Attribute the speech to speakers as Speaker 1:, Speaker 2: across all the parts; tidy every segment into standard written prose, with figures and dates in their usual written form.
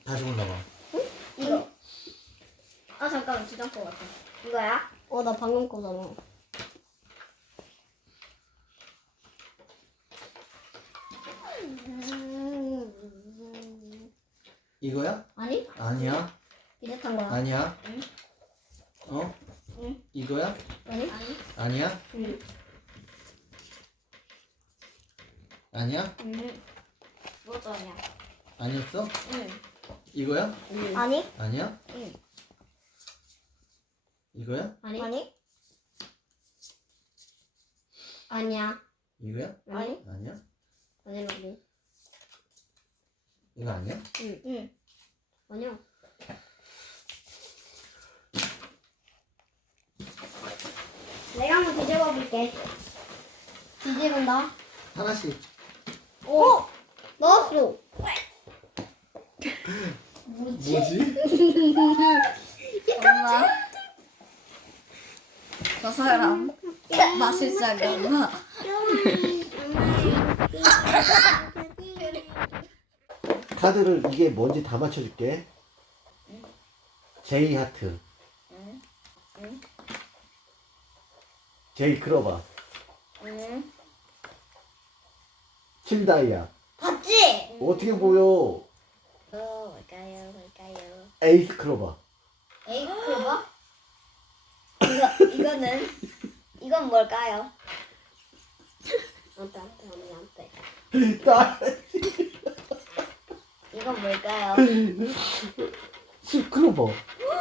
Speaker 1: 다시 골라봐.
Speaker 2: 이거. 아 잠깐만 주장 거 같아. 이거야? 나 방금 거잖아.
Speaker 1: 이거야?
Speaker 2: 아니?
Speaker 1: 아니야.
Speaker 2: 비슷한 거야.
Speaker 1: 아니야.
Speaker 2: 응.
Speaker 1: 어?
Speaker 2: 응.
Speaker 1: 이거야?
Speaker 2: 아니?
Speaker 1: 아니야?
Speaker 2: 응.
Speaker 1: 아니야?
Speaker 2: 응. 뭐도 아니야.
Speaker 1: 아니었어?
Speaker 2: 응.
Speaker 1: 이거야?
Speaker 2: 응. 아니?
Speaker 1: 아니야?
Speaker 2: 응.
Speaker 1: 이거야?
Speaker 2: 아니? 아니야.
Speaker 1: 이거야?
Speaker 2: 아니?
Speaker 1: 아니야?
Speaker 2: 아니라고.
Speaker 1: 이거 아니야?
Speaker 2: 응. 아니야. 내가 한번 뒤집어 볼게. 뒤집은다.
Speaker 1: 하나씩.
Speaker 2: 오! 넣었어.
Speaker 1: 뭐지?
Speaker 3: 엄마, 저 사람 마실 자리 없나?
Speaker 1: 카드를 이게 뭔지 다 맞춰줄게. 제이 하트. 제이 크로바. 칠다이아.
Speaker 2: 봤지?
Speaker 1: 어떻게 보여?
Speaker 3: 뭘까요?
Speaker 1: 에이스 크로바.
Speaker 2: 에이, 그거?
Speaker 3: 이건 뭘까요?
Speaker 2: 안 돼.
Speaker 3: 이건 뭘까요?
Speaker 1: 십 크로바.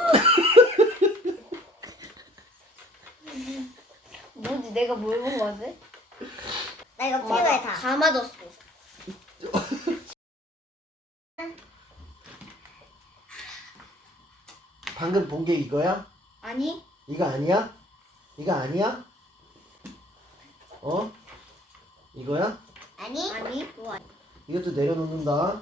Speaker 3: 뭐지? 내가 뭘 본 거지?
Speaker 2: 나 이거
Speaker 3: 필요해,
Speaker 2: 다 맞았어.
Speaker 1: 방금 본 게 이거야?
Speaker 2: 아니?
Speaker 1: 이거 아니야? 이거 아니야? 어? 이거야?
Speaker 2: 아니?
Speaker 1: 이것도 내려놓는다.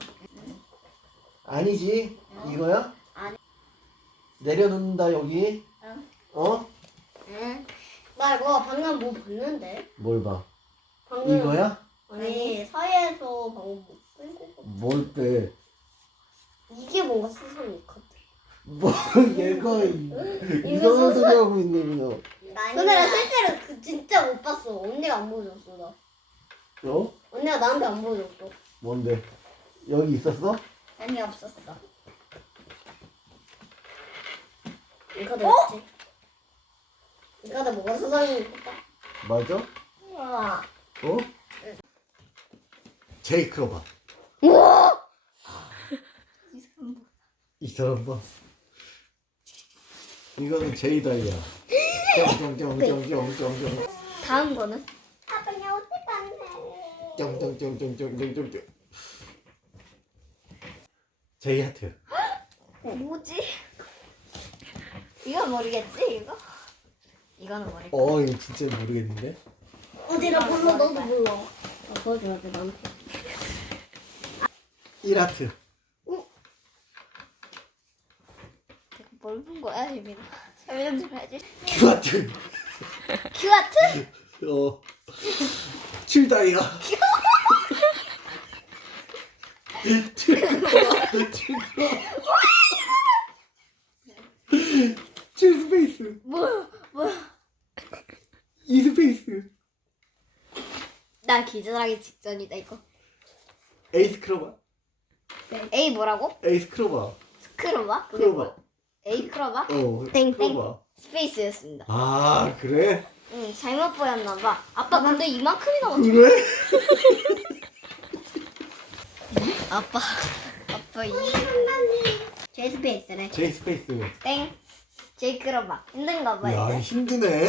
Speaker 1: 아니지? 이거야?
Speaker 2: 아니.
Speaker 1: 내려놓는다 여기.
Speaker 2: 응.
Speaker 1: 어?
Speaker 2: 응. 나 이거 방금 뭐 봤는데?
Speaker 1: 뭘 봐?
Speaker 2: 방금.
Speaker 1: 이거야?
Speaker 2: 아니, 사이에서 방금 뭐 끌고 가.
Speaker 1: 뭘 빼?
Speaker 2: 이게 뭔가 수상해 같아.
Speaker 1: 뭐 얘가 이상한 소리 하고 있네 그냥.
Speaker 2: 근데 나 실제로 진짜 못 봤어. 언니가 안 보여줬어 나.
Speaker 1: 어?
Speaker 2: 언니가 나한테 안 보여줬어.
Speaker 1: 뭔데? 여기 있었어?
Speaker 3: 아니, 없었어.
Speaker 2: 이 카드 있지? 이 카드 뭐가 수상해 같다.
Speaker 1: 맞아?
Speaker 2: 우와.
Speaker 1: 어? 제이 크로바.
Speaker 2: 우와!
Speaker 1: 이 사람 봐. 이거는 제이 다이아. 쩡쩡쩡쩡쩡쩡.
Speaker 3: 다음 거는?
Speaker 2: 아빠 나 어떡하네.
Speaker 1: 쩡쩡쩡쩡쩡쩡쩡. 제이 하트.
Speaker 3: 뭐지? 이건 모르겠지, 이거? 이거는 모르겠지.
Speaker 1: 이거 진짜 모르겠는데.
Speaker 2: 어디 나 몰라 너도 몰라. 나 보여줘야 돼 나한테.
Speaker 1: 1 하트.
Speaker 3: 내가 뭘 본 거야, 유민아? 설명 좀 해줄?
Speaker 1: 9 하트.
Speaker 2: 큐아트?
Speaker 1: 7 다이아. 7 크로바. 7 스페이스.
Speaker 3: 뭐야?
Speaker 1: 2 스페이스.
Speaker 3: 나 기절하기 직전이다, 이거.
Speaker 1: 에이스 크로바.
Speaker 3: A 뭐라고?
Speaker 1: 에이스 크로바.
Speaker 3: 크로바? 그게
Speaker 1: 크로바.
Speaker 3: 뭐야? A 크로바?
Speaker 2: 땡,
Speaker 1: 크로바.
Speaker 3: 스페이스였습니다.
Speaker 1: 아 그래?
Speaker 3: 응, 잘못 보였나봐. 아빠 근데 이만큼이나 맞췄
Speaker 1: 그래?
Speaker 3: 아빠 이
Speaker 2: 제 스페이스네.
Speaker 1: 제이 스페이스.
Speaker 3: 땡. 제이 크로바. 힘든가 봐.
Speaker 1: 야
Speaker 3: 이제.
Speaker 1: 힘드네.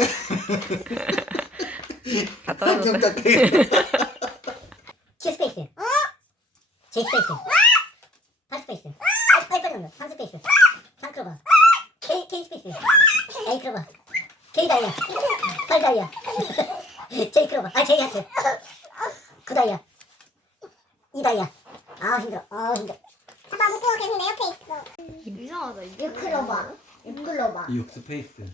Speaker 1: 한점 짝게.
Speaker 4: Q 스페이스. J 스페이스. 8 스페이스. 빨리 넘겨. 3 스페이스. 3 크로바. K 스페이스. A 크로바. K 다이아. 8 다이아. J 크로바. J 하트. 9 다이아. 2 다이아. 힘들어. 힘들어.
Speaker 2: 아빠 못 보고 계속 내 옆에 있어.
Speaker 3: 이상하다. 이게
Speaker 2: 6 클로바. 6 클로바.
Speaker 1: 6 스페이스.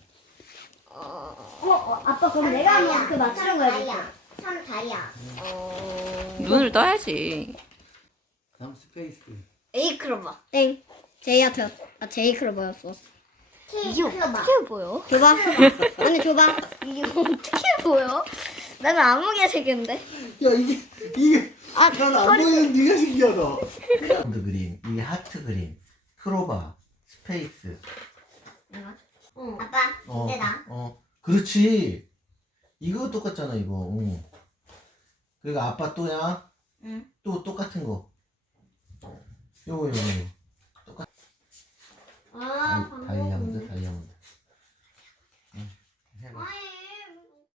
Speaker 2: 아빠 그럼 내가 한번 그 맞추는 거 해볼게. 3 다이아.
Speaker 5: 눈을 떠야지.
Speaker 1: 3 스페이스.
Speaker 3: A 크로바.
Speaker 2: 땡. 제이한테 제이 클로버였어.
Speaker 3: 이게 어떻게 보여?
Speaker 2: 줘봐. 언니 줘봐.
Speaker 3: 이게 어떻게 보여? 나는 아무개 색인데.
Speaker 1: 야 이게 난 안 보이는 네가 신기하다. 라운드 그림, 이게 하트 그림, 크로바, 스페이스.
Speaker 2: 아빠
Speaker 1: 그렇지. 이거 똑같잖아 이거. 그리고 아빠 또야.
Speaker 3: 응.
Speaker 1: 또 똑같은 거. 요거.
Speaker 2: 아,
Speaker 1: 다이아.